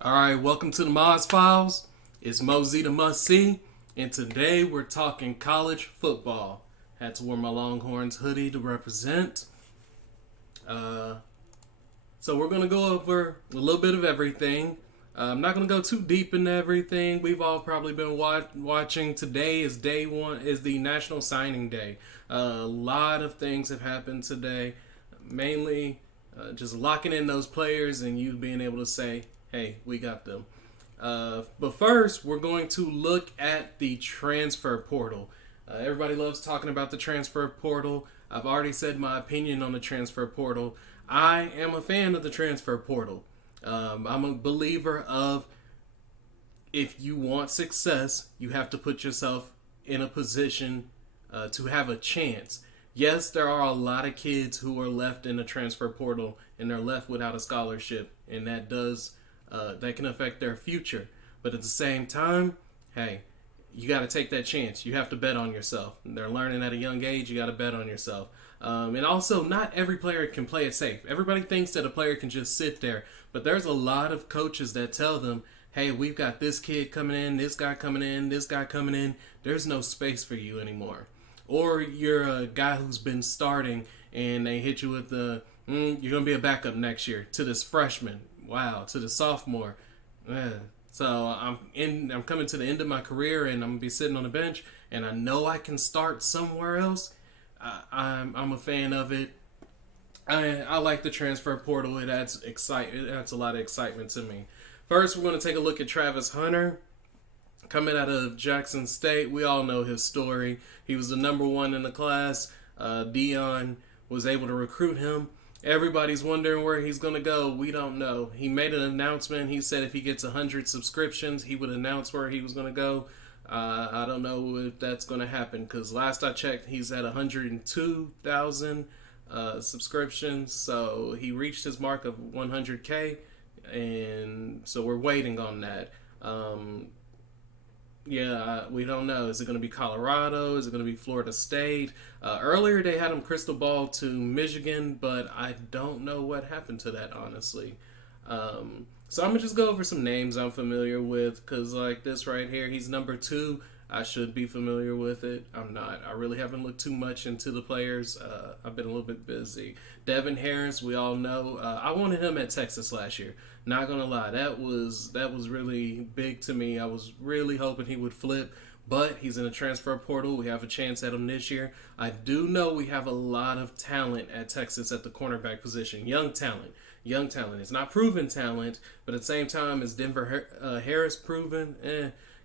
All right, welcome to the Moz Files. It's Mosey the Must See, and today we're talking college football. Had to wear my Longhorns hoodie to represent. Uh, so we're gonna go over a little bit of everything. I'm not gonna go too deep into everything. We've all probably been watching. Today is day one. Is the National Signing Day. A lot of things have happened today. Mainly, just locking in those players and you being able to say, "Hey, we got them." But first, we're going to look at the transfer portal. Everybody loves talking about the transfer portal. I've already said my opinion on the transfer portal. I am a fan of the transfer portal. I'm a believer of if you want success, you have to put yourself in a position to have a chance. Yes, there are a lot of kids who are left in the transfer portal and they're left without a scholarship, and that can affect their future. But at the same time, hey, you got to take that chance. You have to bet on yourself. They're learning at a young age. You got to bet on yourself. And also, not every player can play it safe. Everybody thinks that a player can just sit there, but there's a lot of coaches that tell them, "Hey, we've got this kid coming in, this guy coming in, this guy coming in. There's no space for you anymore." Or you're a guy who's been starting, and they hit you with "You're gonna be a backup next year" to this freshman. Wow, to the sophomore. So I'm coming to the end of my career, and I'm gonna be sitting on the bench, and I know I can start somewhere else. I'm a fan of it. I like the transfer portal. It adds It adds a lot of excitement to me. First, we're going to take a look at Travis Hunter, coming out of Jackson State. We all know his story. He was the number one in the class. Dion was able to recruit him. Everybody's wondering where he's going to go. We don't know. He made an announcement. He said if he gets 100 subscriptions, he would announce where he was going to go. I don't know if that's going to happen because last I checked, he's at 102,000 subscriptions. So he reached his mark of 100K, and so we're waiting on that. We don't know. Is it going to be Colorado? Is it going to be Florida State? Earlier they had him crystal ball to Michigan, but I don't know what happened to that, honestly. So I'm going to just go over some names I'm familiar with because, like this right here, he's number two. I should be familiar with it. I'm not. I really haven't looked too much into the players. I've been a little bit busy. Devin Harris, we all know. I wanted him at Texas last year. Not gonna lie, that was really big to me. I was really hoping he would flip, but he's in a transfer portal. We have a chance at him this year. I do know we have a lot of talent at Texas at the cornerback position. Young talent. Young talent. It's not proven talent, but at the same time, is Denver Harris proven?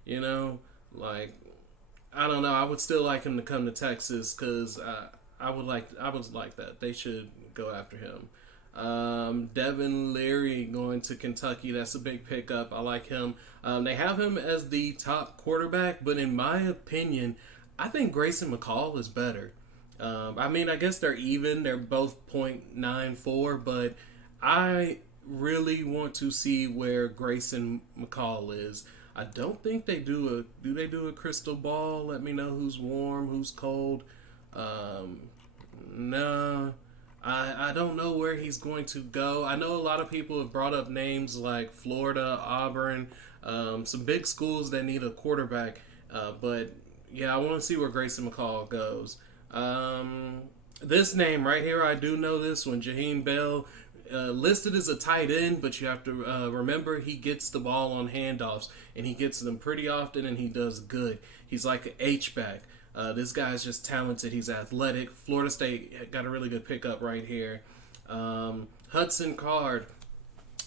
You know, like I don't know. I would still like him to come to Texas because I would like that. They should go after him. Devin Leary going to Kentucky. That's a big pickup. I like him. They have him as the top quarterback, but in my opinion, I think Grayson McCall is better. I guess they're even. They're both .94, but I really want to see where Grayson McCall is. I don't think they do a. Do they do a crystal ball? Let me know who's warm, who's cold. No, I don't know where he's going to go. I know a lot of people have brought up names like Florida, Auburn, some big schools that need a quarterback. But yeah, I want to see where Grayson McCall goes. This name right here, I do know this one. Jaheim Bell, listed as a tight end, but you have to remember he gets the ball on handoffs, and he gets them pretty often, and he does good. He's like an H-back. This guy's just talented. He's athletic. Florida State got a really good pickup right here. Hudson Card.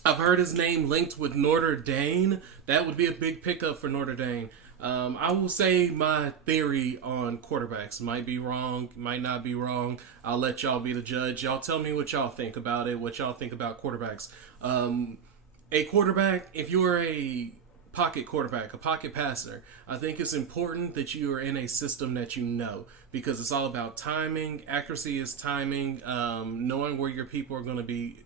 I've heard his name linked with Notre Dame. That would be a big pickup for Notre Dame. I will say my theory on quarterbacks might be wrong, might not be wrong. I'll let y'all be the judge. Y'all tell me what y'all think about it, what y'all think about quarterbacks. A quarterback, if you're a pocket quarterback, a pocket passer, I think it's important that you are in a system that you know because it's all about timing. Accuracy is timing, knowing where your people are going to be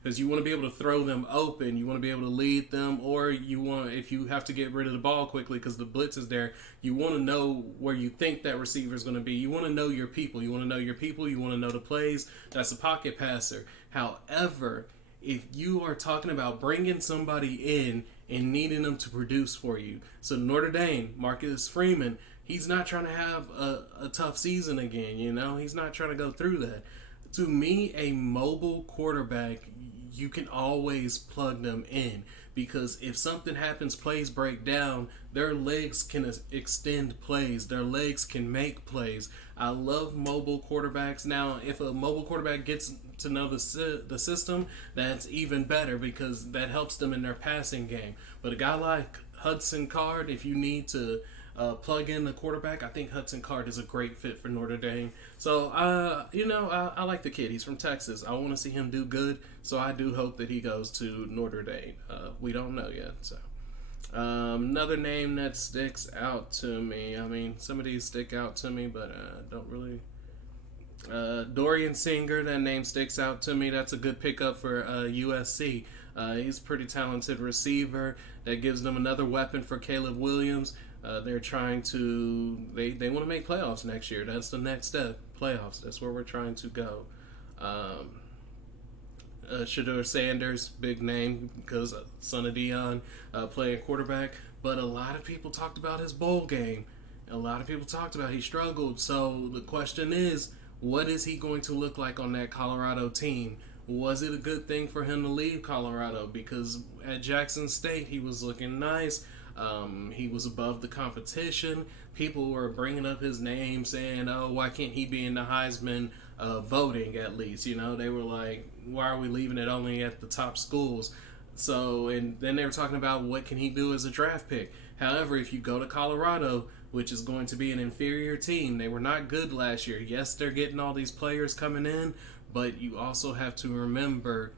because you want to be able to throw them open. You want to be able to lead them, or if you have to get rid of the ball quickly because the blitz is there, you want to know where you think that receiver is going to be. You want to know your people. You want to know your people. You want to know the plays. That's a pocket passer. However, if you are talking about bringing somebody in and needing them to produce for you. So Notre Dame, Marcus Freeman, he's not trying to have a tough season again, you know? He's not trying to go through that. To me, a mobile quarterback, you can always plug them in because if something happens, plays break down, their legs can extend plays, their legs can make plays. I love mobile quarterbacks. Now, if a mobile quarterback gets to know the system, that's even better because that helps them in their passing game. But a guy like Hudson Card, if you need to plug in the quarterback, I think Hudson Card is a great fit for Notre Dame. So, I like the kid. He's from Texas. I want to see him do good. So I do hope that he goes to Notre Dame. We don't know yet. So another name that sticks out to me. I mean, some of these stick out to me, but don't really. Dorian Singer, that name sticks out to me. That's a good pickup for USC. He's a pretty talented receiver that gives them another weapon for Caleb Williams. They're trying to they want to make playoffs next year. That's the next step, playoffs. That's where we're trying to go. Shedeur Sanders, big name because son of Dion, playing quarterback. But a lot of people talked about his bowl game. A lot of people talked about he struggled. So the question is, what is he going to look like on that Colorado team? Was it a good thing for him to leave Colorado? Because at Jackson State, he was looking nice. He was above the competition. People were bringing up his name saying, oh, why can't he be in the Heisman voting at least? You know, they were like, why are we leaving it only at the top schools? So, and then they were talking about what can he do as a draft pick. However, if you go to Colorado, which is going to be an inferior team, they were not good last year. Yes, they're getting all these players coming in, but you also have to remember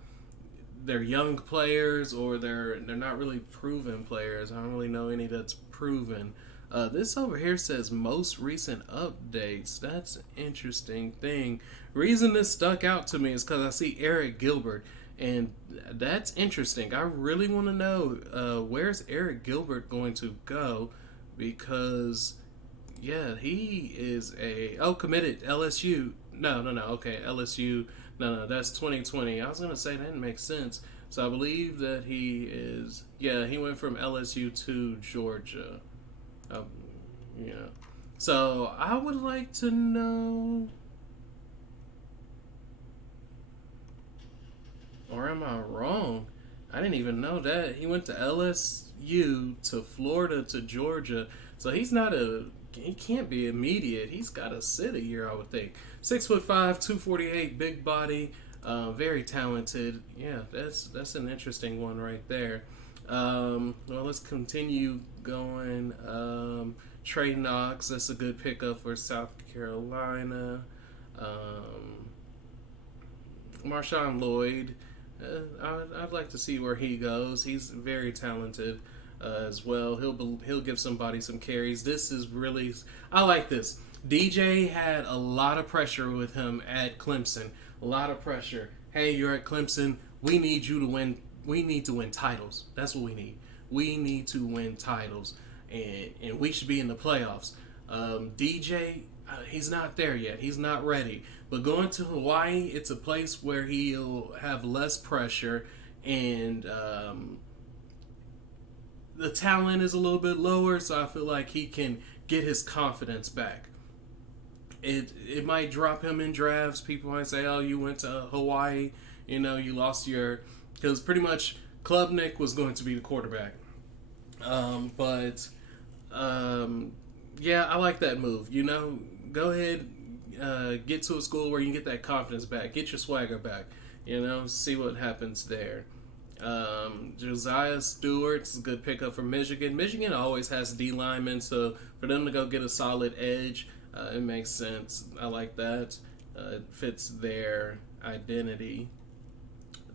they're young players or they're not really proven players. I don't really know any that's proven. This over here says most recent updates. That's an interesting thing. Reason this stuck out to me is because I see Eric Gilbert, and that's interesting. I really want to know where's Eric Gilbert going to go, because yeah, he is committed LSU. No. Okay, LSU. No, that's 2020. I was gonna say that didn't make sense. So I believe that he is. Yeah, he went from LSU to Georgia. Yeah. So I would like to know, or am I wrong? I didn't even know that he went to LSU to Florida to Georgia. So he's not he can't be immediate. He's got to sit a year, I would think. 6'5", 248, big body, very talented. Yeah, that's an interesting one right there. Well, let's continue going. Trey Knox, that's a good pickup for South Carolina. Marshawn Lloyd, I'd like to see where he goes. He's very talented as well. He'll give somebody some carries. This is really, I like this. DJ had a lot of pressure with him at Clemson. A lot of pressure. Hey, you're at Clemson. We need you to win. We need to win titles. That's what we need. We need to win titles, and we should be in the playoffs. DJ, he's not there yet. He's not ready. But going to Hawaii, it's a place where he'll have less pressure, and the talent is a little bit lower, so I feel like he can get his confidence back. It might drop him in drafts. People might say, oh, you went to Hawaii, you lost because pretty much Klubnik was going to be the quarterback. Yeah, I like that move. Go ahead, get to a school where you can get that confidence back, get your swagger back, see what happens there. Josiah Stewart's a good pickup for Michigan. Michigan always has D linemen, so for them to go get a solid edge, it makes sense. I like that. It fits their identity.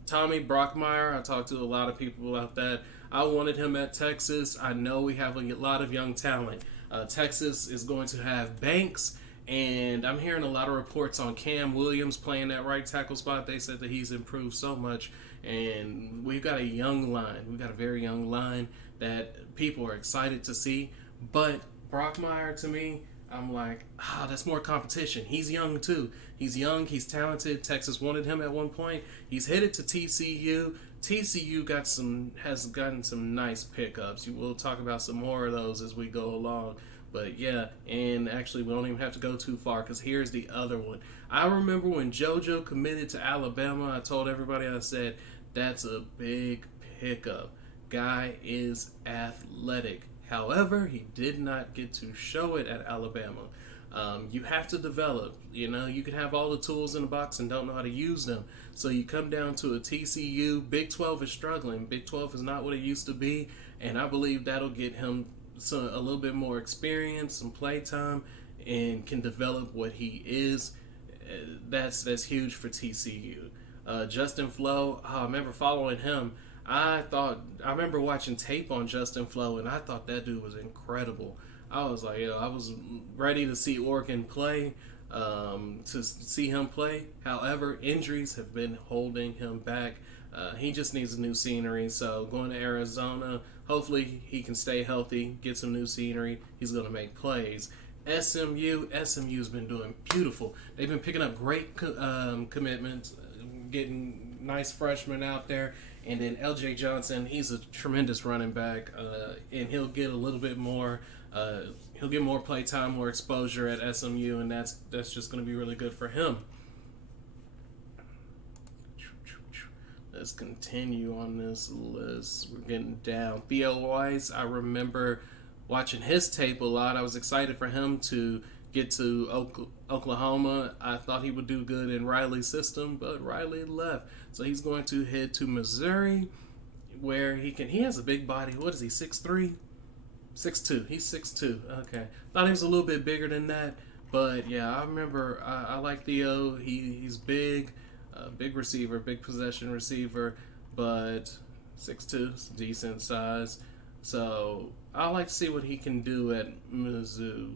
Tommy Brockmeyer, I talked to a lot of people about that. I wanted him at Texas. I know we have a lot of young talent. Texas is going to have Banks, and I'm hearing a lot of reports on Cam Williams playing that right tackle spot. They said that he's improved so much, and we've got a young line. We've got a very young line that people are excited to see. But Brockmeyer, to me, I'm like, that's more competition. He's young too. He's young. He's talented. Texas wanted him at one point. He's headed to TCU. TCU has gotten some nice pickups. We'll talk about some more of those as we go along. But yeah, and actually we don't even have to go too far because here's the other one. I remember when JoJo committed to Alabama. I told everybody, I said that's a big pickup. Guy is athletic. However, he did not get to show it at Alabama. You have to develop. You can have all the tools in the box and don't know how to use them. So you come down to a TCU. Big 12 is struggling. Big 12 is not what it used to be, and I believe that'll get him a little bit more experience, some play time, and can develop what he is. That's huge for TCU. Justin Flo, I remember following him. I remember watching tape on Justin Flo, and I thought that dude was incredible. I was like, I was ready to see Oregon play, to see him play. However, injuries have been holding him back. He just needs a new scenery. So going to Arizona, hopefully he can stay healthy, get some new scenery. He's going to make plays. SMU's been doing beautiful. They've been picking up great commitments, getting nice freshmen out there. And then LJ Johnson, he's a tremendous running back, and he'll get a little bit more. He'll get more play time, more exposure at SMU, and that's just going to be really good for him. Let's continue on this list. We're getting down. Theo Weiss, I remember watching his tape a lot. I was excited for him to get to Oklahoma. I thought he would do good in Riley's system, but Riley left. So he's going to head to Missouri, where he has a big body. What is he, 6'3"? 6'2". He's 6'2". Okay. Thought he was a little bit bigger than that. But yeah, I remember I like Theo. He's big, big receiver, big possession receiver, but 6'2", decent size. So I like to see what he can do at Mizzou.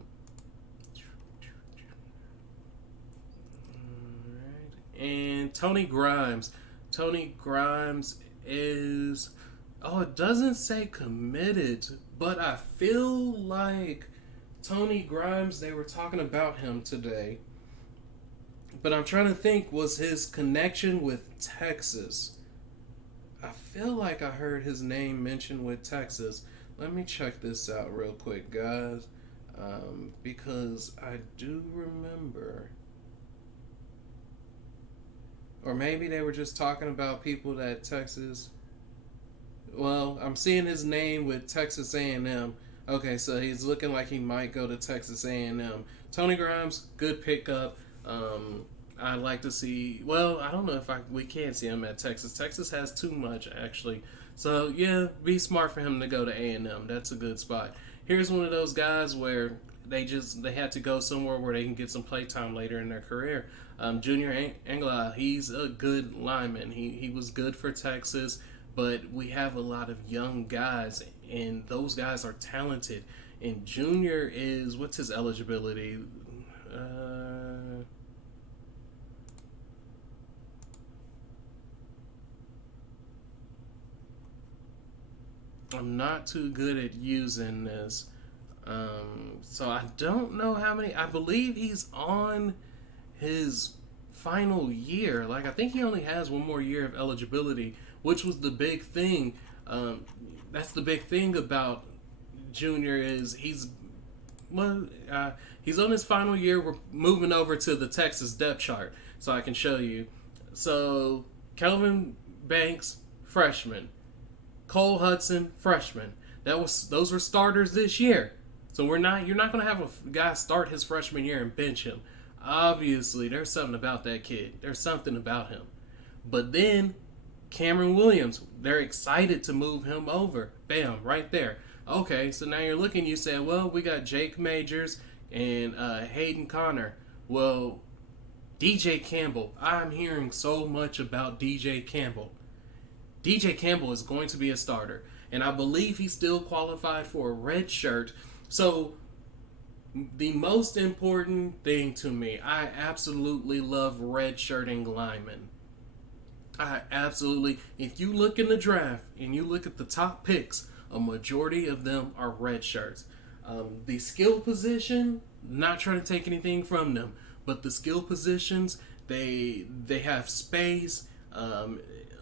And Tony Grimes. Tony Grimes is... it doesn't say committed, but I feel like Tony Grimes, they were talking about him today. But I'm trying to think, was his connection with Texas? I feel like I heard his name mentioned with Texas. Let me check this out real quick, guys. Because I do remember... Or maybe they were just talking about people that Texas... Well, I'm seeing his name with Texas A&M. Okay, so he's looking like he might go to Texas A&M. Tony Grimes, good pickup. I'd like to see... Well, I don't know if we can see him at Texas. Texas has too much, actually. So, yeah, be smart for him to go to A&M. That's a good spot. Here's one of those guys where they had to go somewhere where they can get some play time later in their career. Junior Angela, he's a good lineman. He was good for Texas, but we have a lot of young guys, and those guys are talented. And Junior is, what's his eligibility? I'm not too good at using this. So I don't know how many. I believe he's on his final year. Like, I think he only has one more year of eligibility, which was the big thing. That's the big thing about Junior is he's on his final year. We're moving over to the Texas depth chart so I can show you. So Kelvin Banks, freshman. Cole Hudson, freshman. Those were starters this year. So you're not going to have a guy start his freshman year and bench him. Obviously, there's something about that kid. There's something about him. But then, Cameron Williams, they're excited to move him over. Bam, right there. Okay, so now you're looking, you say, well, we got Jake Majors and Hayden Connor. Well, DJ Campbell. I'm hearing so much about DJ Campbell. DJ Campbell is going to be a starter. And I believe he's still qualified for a red shirt. So... the most important thing to me, I absolutely love redshirting linemen. If you look in the draft and you look at the top picks, a majority of them are red shirts. The skill position, Not trying to take anything from them, but the skill positions, they have space, a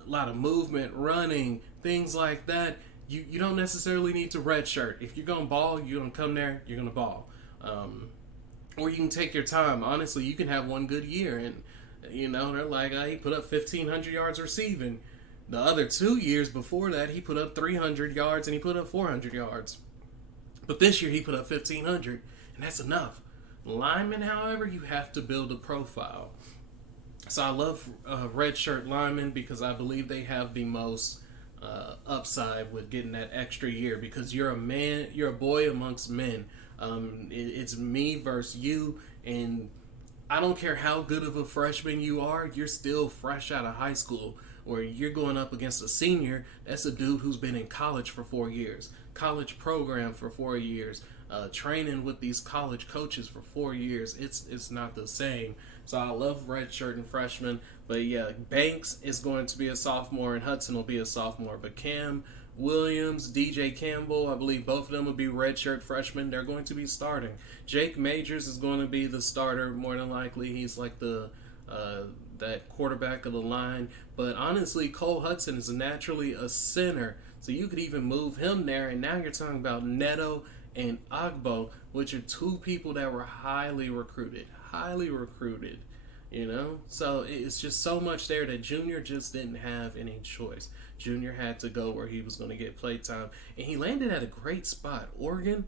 lot of movement, running, things like that. You don't necessarily need to redshirt. If you're gonna ball, you're gonna come there. You're gonna ball. Or you can take your time. Honestly, you can have one good year, and they're like, he put up 1,500 yards receiving. The other 2 years before that, he put up 300 yards and he put up 400 yards. But this year he put up 1,500, and that's enough. Linemen, however, you have to build a profile. So I love red shirt linemen because I believe they have the most upside with getting that extra year, because you're a man, you're a boy amongst men. It's me versus you, and I don't care how good of a freshman you are, you're still fresh out of high school, or you're going up against a senior. That's a dude who's been in college for 4 years, college program for 4 years, training with these college coaches for 4 years. It's not the same. So I love redshirt and freshmen. But yeah, Banks is going to be a sophomore and Hudson will be a sophomore. But Cam Williams, DJ Campbell, I believe both of them will be redshirt freshmen. They're going to be starting. Jake Majors is going to be the starter more than likely. He's like the that quarterback of the line. But honestly, Cole Hudson is naturally a center, so you could even move him there. And now you're talking about Neto and Agbo, which are two people that were highly recruited. So it's just so much there that Junior just didn't have any choice. Junior had to go where he was going to get playtime, and he landed at a great spot. Oregon,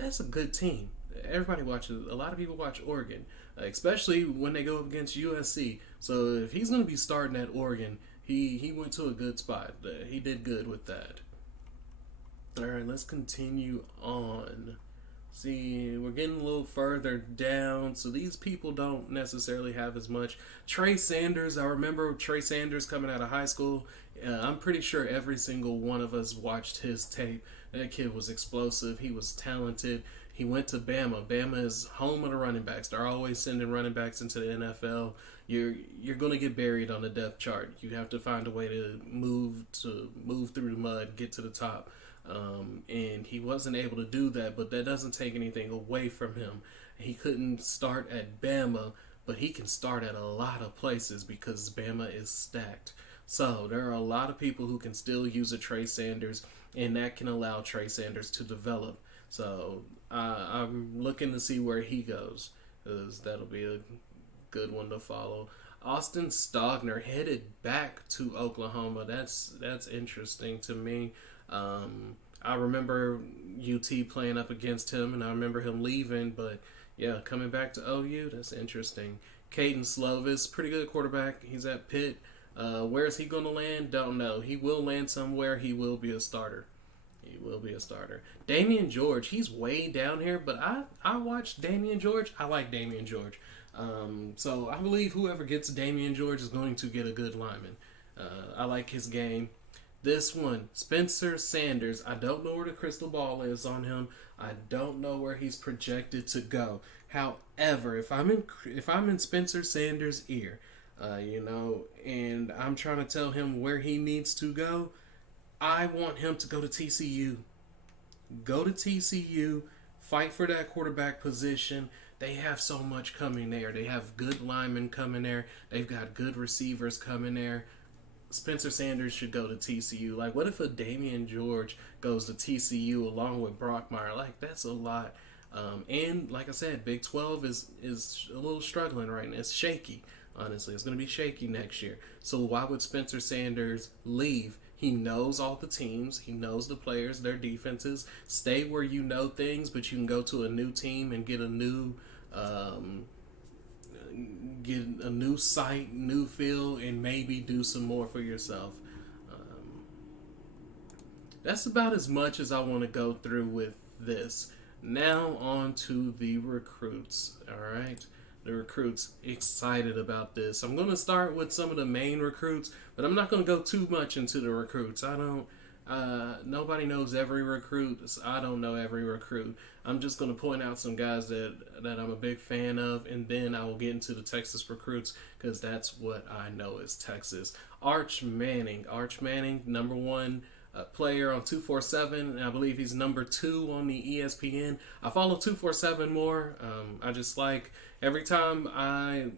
that's a good team. Everybody watches. A lot of people watch Oregon, especially when they go up against USC. So if he's going to be starting at Oregon, he went to a good spot. He did good with that. All right, let's continue on. See, we're getting a little further down, so these people don't necessarily have as much. Trey Sanders, I remember Trey Sanders coming out of high school. I'm pretty sure every single one of us watched his tape. That kid was explosive. He was talented. He went to Bama. Bama is home of the running backs. They're always sending running backs into the NFL. You're going to get buried on the depth chart. You have to find a way to move through the mud, get to the top. And he wasn't able to do that, but that doesn't take anything away from him. He couldn't start at Bama, but he can start at a lot of places because Bama is stacked. So there are a lot of people who can still use a Trey Sanders, and that can allow Trey Sanders to develop. So I'm looking to see where he goes, because that'll be a good one to follow. Austin Stogner headed back to Oklahoma. That's interesting to me. I remember UT playing up against him, and I remember him leaving, but yeah, coming back to OU, that's interesting. Caden Slovis, pretty good quarterback. He's at Pitt. Where is he going to land? Don't know. He will land somewhere. He will be a starter. Damian George, he's way down here, but I watched Damian George. I like Damian George. So I believe whoever gets Damian George is going to get a good lineman. I like his game. This one, Spencer Sanders. I don't know where the crystal ball is on him. I don't know where he's projected to go. However, if I'm in Spencer Sanders' ear, and I'm trying to tell him where he needs to go, I want him to go to TCU. Go to TCU, fight for that quarterback position. They have so much coming there. They have good linemen coming there. They've got good receivers coming there. Spencer Sanders should go to TCU. Like, what if a Damian George goes to TCU along with Brockmeyer? Like, that's a lot. And like I said, Big 12 is a little struggling right now. It's shaky, honestly. It's going to be shaky next year. So why would Spencer Sanders leave? He knows all the teams. He knows the players, their defenses. Stay where you know things, but you can go to a new team and get a new site, new feel, and maybe do some more for yourself. That's about as much as I want to go through with this. Now on to the recruits. All right. The recruits, excited about this. I'm going to start with some of the main recruits, but I'm not going to go too much into the recruits. Nobody knows every recruit. I don't know every recruit. I'm just going to point out some guys that I'm a big fan of, and then I will get into the Texas recruits, because that's what I know is Texas. Arch Manning, number one player on 247, and I believe he's number 2 on the ESPN. I follow 247 more. I just like every time I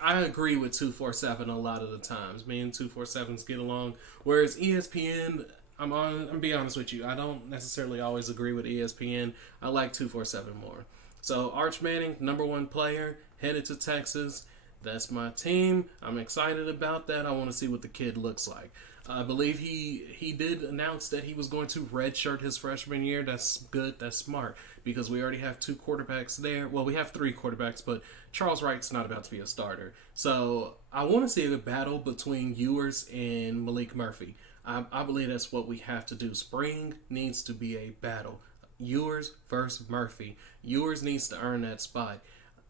agree with 247 a lot of the times. Me and 247s get along. Whereas ESPN, I'm be honest with you, I don't necessarily always agree with ESPN. I like 247 more. So Arch Manning, number 1 player, headed to Texas. That's my team. I'm excited about that. I want to see what the kid looks like. I believe he did announce that he was going to redshirt his freshman year. That's good. That's smart because we already have 2 quarterbacks there. Well, we have 3 quarterbacks, but Charles Wright's not about to be a starter. So I want to see a battle between Ewers and Malik Murphy. I believe that's what we have to do. Spring needs to be a battle. Ewers versus Murphy. Ewers needs to earn that spot.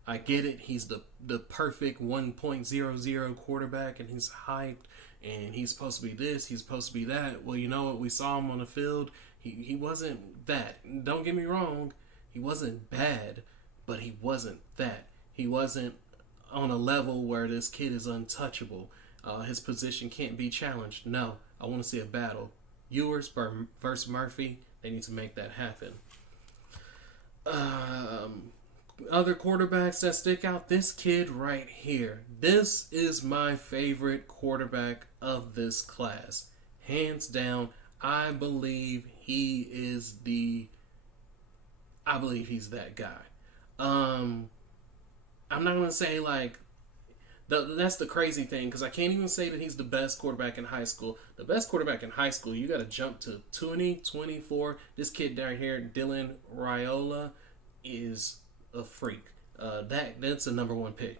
I get it. He's the perfect 1.00 quarterback, and he's hyped, and he's supposed to be this, he's supposed to be that. Well, you know what? We saw him on the field. He wasn't that. Don't get me wrong. He wasn't bad, but he wasn't that. He wasn't on a level where this kid is untouchable. His position can't be challenged. No, I want to see a battle. Ewers versus Murphy. They need to make that happen. Other quarterbacks that stick out, this kid right here. This is my favorite quarterback of this class. Hands down, I believe he's that guy. I'm not going to say like, that's the crazy thing because I can't even say that he's the best quarterback in high school. The best quarterback in high school, you got to jump to 2024. This kid down here, Dylan Raiola, is a freak. That's a number 1 pick.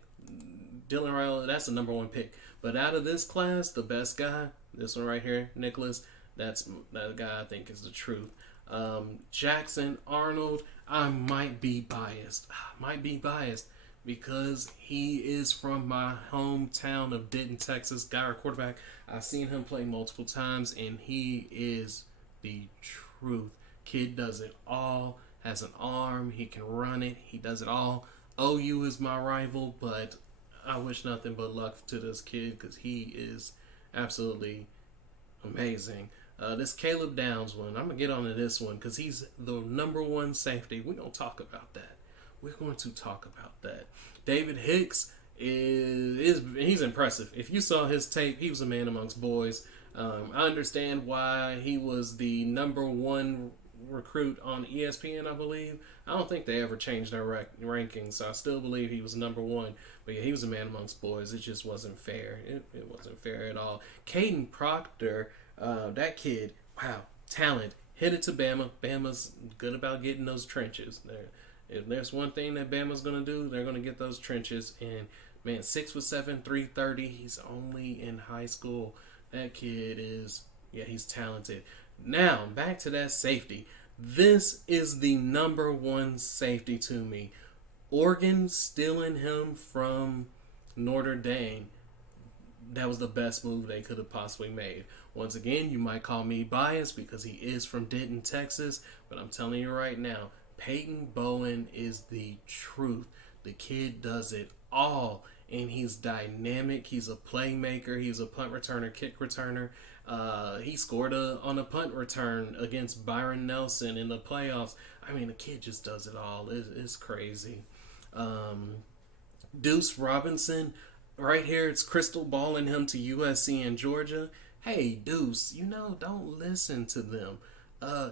Dylan Raiola, that's the number 1 pick. But out of this class, the best guy, this one right here, Nicholas, that guy I think is the truth. Jackson Arnold, I might be biased. Because he is from my hometown of Denton, Texas. Guy, quarterback. I've seen him play multiple times, and he is the truth. Kid does it all. Has an arm. He can run it. He does it all. OU is my rival, but I wish nothing but luck to this kid because he is absolutely amazing. This Caleb Downs one, I'm going to get onto this one because he's the number 1 safety. We're going to talk about that. We're going to talk about that. David Hicks he's impressive. If you saw his tape, he was a man amongst boys. I understand why he was the number 1 recruit on ESPN, I believe. I don't think they ever changed their rankings, so I still believe he was number 1. But yeah, he was a man amongst boys. It just wasn't fair. It wasn't fair at all. Caden Proctor, that kid, wow, talent. Headed to Bama. Bama's good about getting those trenches. If there's one thing that Bama's going to do, they're going to get those trenches. And, man, 6'7", 330. He's only in high school. That kid he's talented. Now, back to that safety. This is the number 1 safety to me. Oregon stealing him from Notre Dame. That was the best move they could have possibly made. Once again, you might call me biased because he is from Denton, Texas. But I'm telling you right now, Peyton Bowen is the truth. The kid does it all, and he's dynamic. He's a playmaker. He's a punt returner, kick returner. He scored on a punt return against Byron Nelson in the playoffs. I mean, the kid just does it all. It's crazy. Deuce Robinson, right here, it's crystal balling him to USC and Georgia. Hey, Deuce, don't listen to them.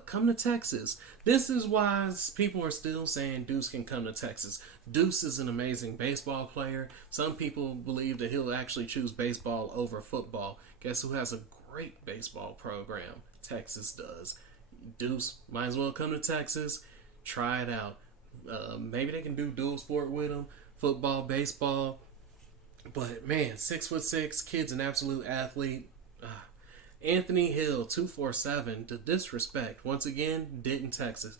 Come to Texas. This is why people are still saying Deuce can come to Texas. Deuce is an amazing baseball player. Some people believe that he'll actually choose baseball over football. Guess who has a great baseball program? Texas does. Deuce might as well come to Texas. Try it out. Maybe they can do dual sport with him. Football, baseball. But man, 6'6", kid's an absolute athlete. Anthony Hill, 247, to disrespect. Once again, Denton, Texas.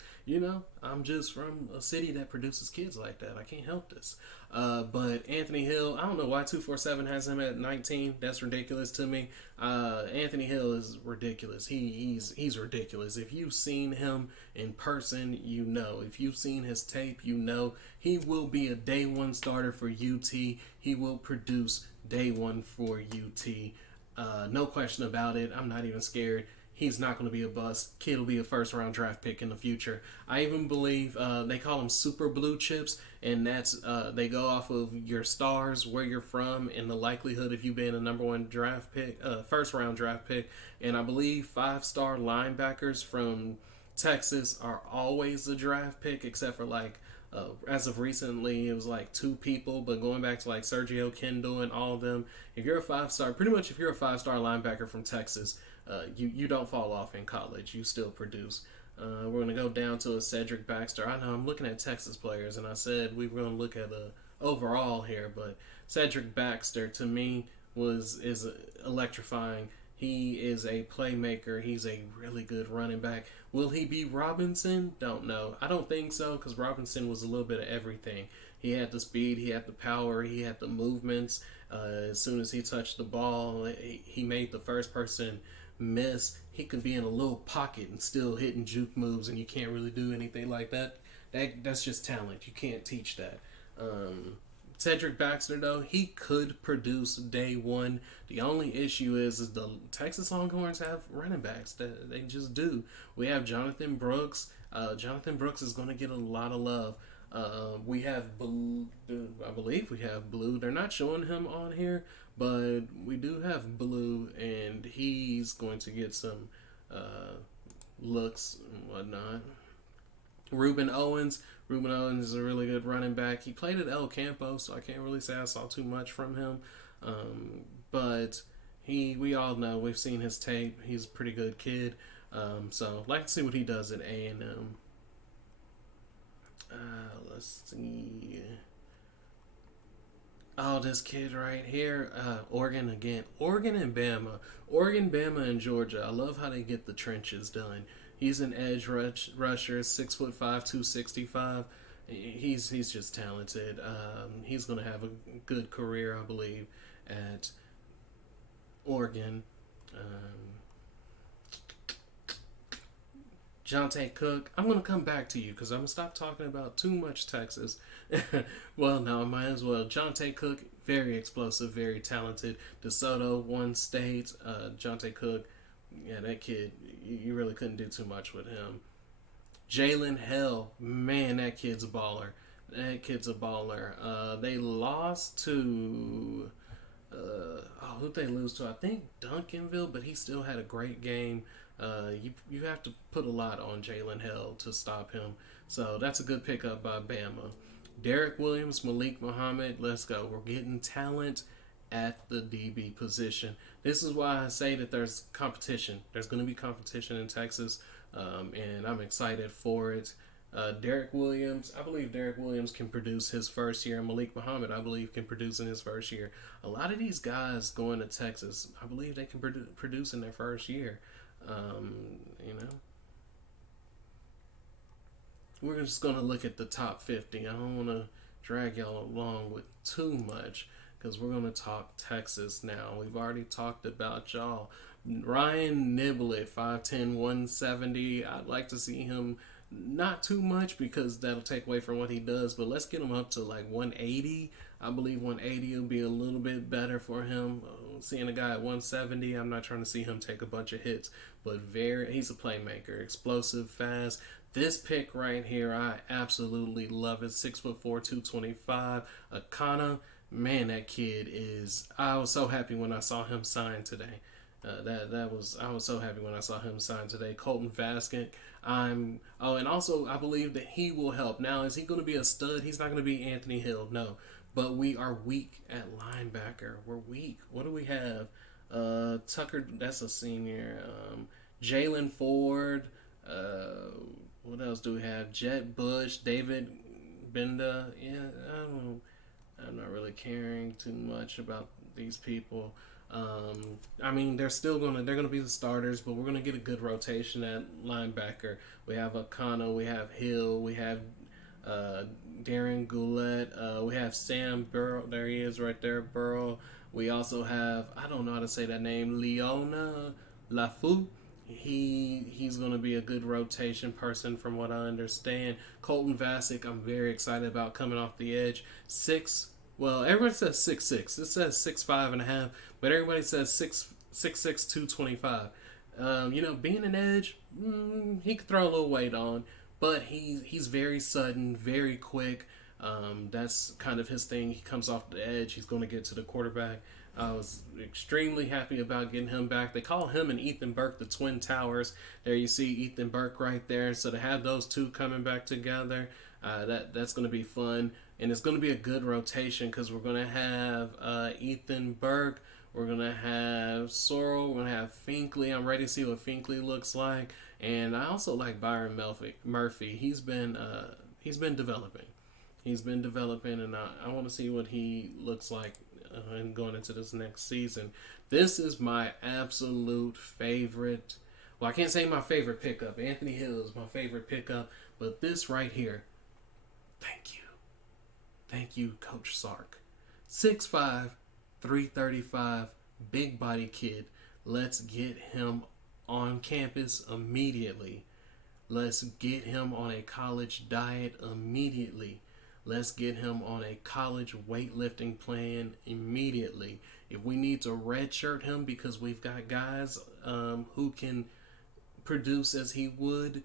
I'm just from a city that produces kids like that. I can't help this. But Anthony Hill, I don't know why 247 has him at 19. That's ridiculous to me. Anthony Hill is ridiculous. He's ridiculous. If you've seen him in person, you know. If you've seen his tape, you know. He will be a day 1 starter for UT. He will produce day 1 for UT. No question about it. I'm not even scared. he's not going to be a bust. Kid will be a first round draft pick in the future. I even believe they call them super blue chips, and that's they go off of your stars, where you're from, and the likelihood of you being a number one draft pick, first round draft pick. And I believe 5-star linebackers from Texas are always a draft pick, except for like as of recently, it was like 2 people, but going back to like Sergio Kendall and all of them, if you're a 5-star, pretty much if you're a 5-star linebacker from Texas, you don't fall off in college. You still produce. We're going to go down to a Cedric Baxter. I know I'm looking at Texas players, and I said we were going to look at a overall here, but Cedric Baxter to me is electrifying. He is a playmaker. He's a really good running back. Will he be Robinson? Don't know. I don't think so, because Robinson was a little bit of everything. He had the speed, he had the power, he had the movements. As soon as he touched the ball, he made the first person miss. He could be in a little pocket and still hitting juke moves, and you can't really do anything like that. That's just talent. You can't teach that. Cedric Baxter, though, he could produce day one. The only issue is the Texas Longhorns have running backs. They just do. We have Jonathan Brooks. Jonathan Brooks is going to get a lot of love. We have Blue. I believe we have Blue. They're not showing him on here, but we do have Blue, and he's going to get some looks and whatnot. Ruben Owens. Ruben Owens is a really good running back. He played at El Campo, so I can't really say I saw too much from him. But we all know, we've seen his tape. He's a pretty good kid. So I'd like to see what he does at A&M. Let's see. Oh, this kid right here, Oregon again. Oregon and Bama. Oregon, Bama, and Georgia. I love how they get the trenches done. He's an edge rusher, 6'5", 265. He's just talented. He's gonna have a good career, I believe, at Oregon. Jonte Cook, I'm going to come back to you because I'm going to stop talking about too much Texas. Well, no, I might as well. Jonte Cook, very explosive, very talented. DeSoto, one state. Jonte Cook, yeah, that kid, you really couldn't do too much with him. Jalen Hell, man, that kid's a baller. They lost to... who'd they lose to? I think Duncanville, but he still had a great game. You have to put a lot on Jalen Hill to stop him. So that's a good pickup by Bama. Derek Williams, Malik Muhammad, let's go. We're getting talent at the DB position. This is why I say that there's competition. There's going to be competition in Texas, and I'm excited for it. Derek Williams, I believe Derek Williams can produce his first year. Malik Muhammad, I believe, can produce in his first year. A lot of these guys going to Texas, I believe they can produce in their first year. We're just going to look at the top 50. I don't want to drag y'all along with too much because we're going to talk Texas now. We've already talked about y'all. Ryan Niblett, 5'10", 170. I'd like to see him not too much because that'll take away from what he does, but let's get him up to like 180. I believe 180 will be a little bit better for him. Seeing a guy at 170, I'm not trying to see him take a bunch of hits, but he's a playmaker, explosive, fast. This pick right here, I absolutely love it. 6'4", 225. Akana, man, that kid is. I was so happy when I saw him sign today. I was so happy when I saw him sign today. Colton Vasquez. And also I believe that he will help. Now, is he going to be a stud? He's not going to be Anthony Hill, no. But we are weak at linebacker. We're weak. What do we have? Tucker, that's a senior. Jalen Ford. What else do we have? Jet Bush, David Benda. Yeah, I'm not really caring too much about these people. I mean, they're gonna be the starters, but we're gonna get a good rotation at linebacker. We have Akana, we have Hill, we have Darren Goulet, we have Sam Burrow. There he is, right there, Burrow. We also have, I don't know how to say that name, Leona Lafou. He's going to be a good rotation person from what I understand. Colton Vasek, I'm very excited about coming off the edge. Everyone says 6'6". It says 6'5.5", but everybody says 6'6", 225. Being an edge, he could throw a little weight on, but he's very sudden, very quick. That's kind of his thing. He comes off the edge. He's going to get to the quarterback. I was extremely happy about getting him back. They call him and Ethan Burke the Twin Towers. There you see Ethan Burke right there. So to have those two coming back together, that's going to be fun. And it's going to be a good rotation because we're going to have Ethan Burke. We're going to have Sorrell. We're going to have Finkley. I'm ready to see what Finkley looks like. And I also like Byron Murphy. He's been developing. He's been developing, and I want to see what he looks like and going into this next season. This is my absolute favorite. Well, I can't say my favorite pickup. Anthony Hill is my favorite pickup, but this right here. Thank you, Coach Sark. 6'5", 335, big body kid. Let's get him on campus immediately. Let's get him on a college diet immediately. Let's get him on a college weightlifting plan immediately. If we need to redshirt him because we've got guys who can produce as he would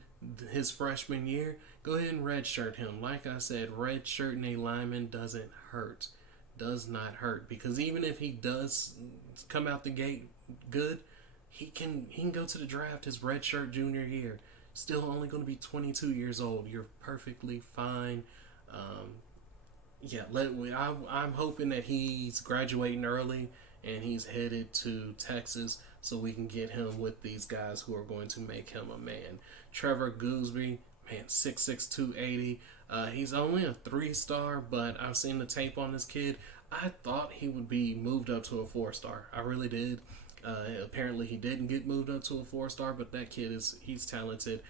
his freshman year, go ahead and redshirt him. Like I said, redshirting a lineman doesn't hurt. Does not hurt. Because even if he does come out the gate good, he can go to the draft his redshirt junior year. Still only going to be 22 years old. You're perfectly fine. I'm hoping that he's graduating early and he's headed to Texas so we can get him with these guys who are going to make him a man. Trevor Gooseby, man, 6'6", 280. He's only a 3-star, but I've seen the tape on this kid. I thought he would be moved up to a 4-star. I really did. Apparently he didn't get moved up to a 4-star, but that kid he's talented.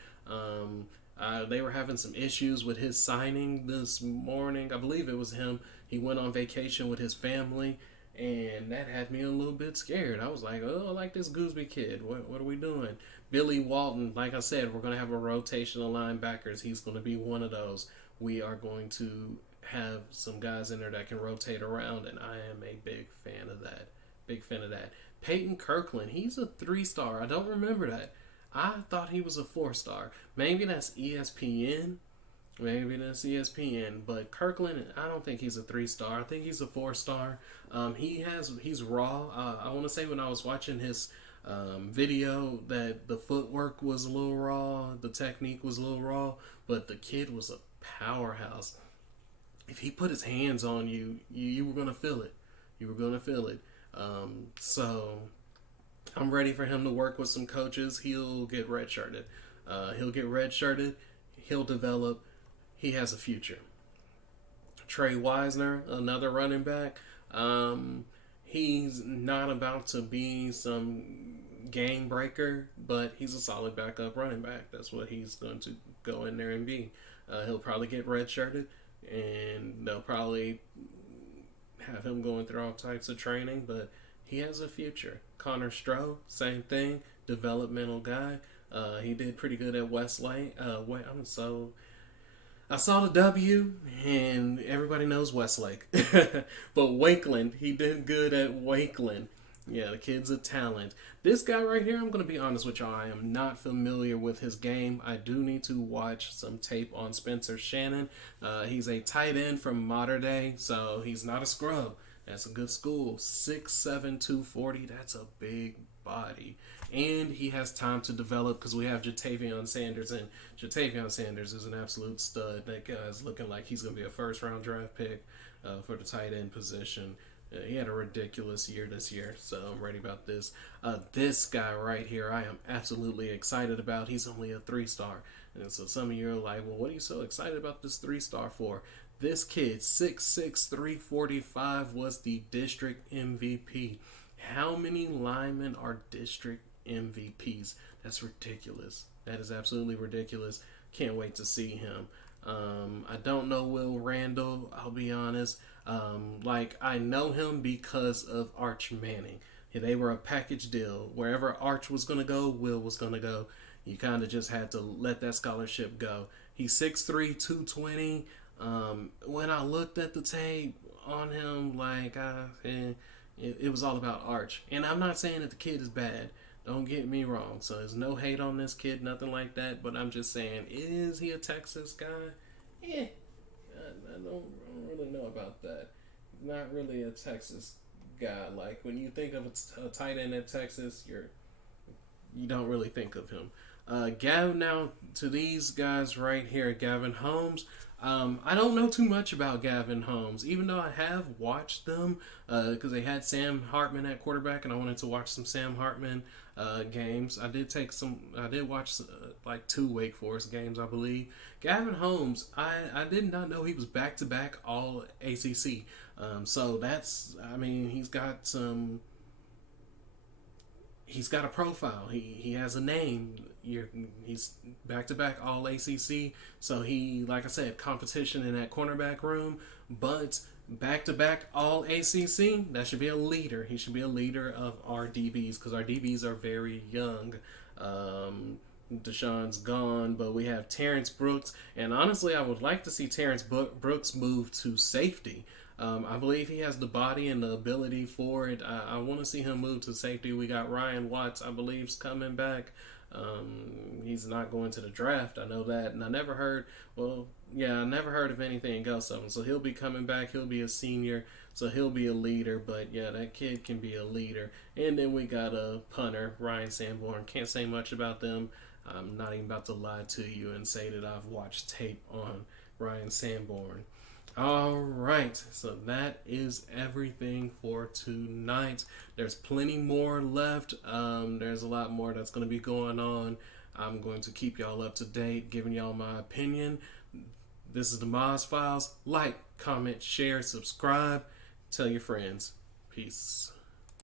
They were having some issues with his signing this morning. I believe it was him. He went on vacation with his family, and that had me a little bit scared. I was like, oh, I like this Gooseby kid. What are we doing? Billy Walton, like I said, we're going to have a rotation of linebackers. He's going to be one of those. We are going to have some guys in there that can rotate around, and I am a big fan of that. Big fan of that. Peyton Kirkland, he's a 3-star. I don't remember that. I thought he was a 4-star. Maybe that's ESPN. But Kirkland, I don't think he's a 3-star. I think he's a 4-star. He's raw. I want to say when I was watching his video that the footwork was a little raw, the technique was a little raw, but the kid was a powerhouse. If he put his hands on you, you were gonna feel it. So I'm ready for him to work with some coaches. He'll get redshirted. He'll develop. He has a future. Trey Wisner, another running back. He's not about to be some game breaker, but he's a solid backup running back. That's what he's going to go in there and be. He'll probably get redshirted, and they'll probably have him going through all types of training, but he has a future. Connor Stroh, same thing, developmental guy. He did pretty good at Westlake. I saw the W, and everybody knows Westlake. But Wakeland, he did good at Wakeland. Yeah, the kid's a talent. This guy right here, I'm going to be honest with y'all, I am not familiar with his game. I do need to watch some tape on Spencer Shannon. He's a tight end from Mater Dei, so he's not a scrub. That's a good school. 6'7", 240, that's a big body. And he has time to develop because we have Jatavion Sanders, and Jatavion Sanders is an absolute stud. That guy's looking like he's going to be a first-round draft pick for the tight end position. He had a ridiculous year this year, so I'm ready about this. This guy right here, I am absolutely excited about. He's only a 3-star. And so some of you are like, well, what are you so excited about this 3-star for? This kid, 6'6", 345, was the district MVP. How many linemen are district MVPs? That's ridiculous. That is absolutely ridiculous. Can't wait to see him. I don't know Will Randall, I'll be honest. I know him because of Arch Manning. They were a package deal. Wherever Arch was going to go, Will was going to go. You kind of just had to let that scholarship go. He's 6'3", 220. When I looked at the tape on him, it was all about Arch. And I'm not saying that the kid is bad. Don't get me wrong. So there's no hate on this kid, nothing like that. But I'm just saying, is he a Texas guy? Yeah, I don't really know about that. Not really a Texas guy. Like when you think of a tight end at Texas, you don't really think of him. Gavin, now to these guys right here, Gavin Holmes. I don't know too much about Gavin Holmes, even though I have watched them because they had Sam Hartman at quarterback, and I wanted to watch some Sam Hartman games. I did watch like two Wake Forest games, I believe. Gavin Holmes, I did not know he was back to back all ACC. So that's, I mean, he's got a profile. He has a name. He's back to back all ACC. So he, like I said, competition in that cornerback room, but back to back all ACC. That should be a leader. He should be a leader of our DBs because our DBs are very young. Deshaun's gone, but we have Terrence Brooks, and honestly, I would like to see Terrence Brooks move to safety. I believe he has the body and the ability for it. I want to see him move to safety. We got Ryan Watts, I believe, is coming back. He's not going to the draft. I know that, and I never heard. Well, yeah, I never heard of anything else of him. So he'll be coming back. He'll be a senior, so he'll be a leader. But yeah, that kid can be a leader. And then we got a punter, Ryan Sanborn. Can't say much about them. I'm not even about to lie to you and say that I've watched tape on Ryan Sanborn. All right, so that is everything for tonight. There's plenty more left. There's a lot more that's going to be going on. I'm going to keep y'all up to date, giving y'all my opinion. This is the Moz Files. Like, comment, share, subscribe. Tell your friends. Peace.